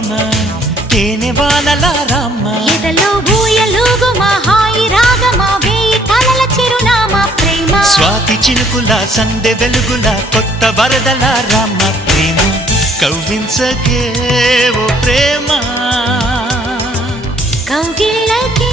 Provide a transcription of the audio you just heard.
ప్రేమ తేనె వానలా రామ్మ ఎదలో ఊయలుగు మా హాయి రాగమా వేయి కలల చిరునామా ప్రేమ స్వాతి చినుకుల సందె వెలుగుల కొత్త వరదల రామ్మ ప్రేమ కవ్వించకే ఓ ప్రేమ కౌగిళ్ళకే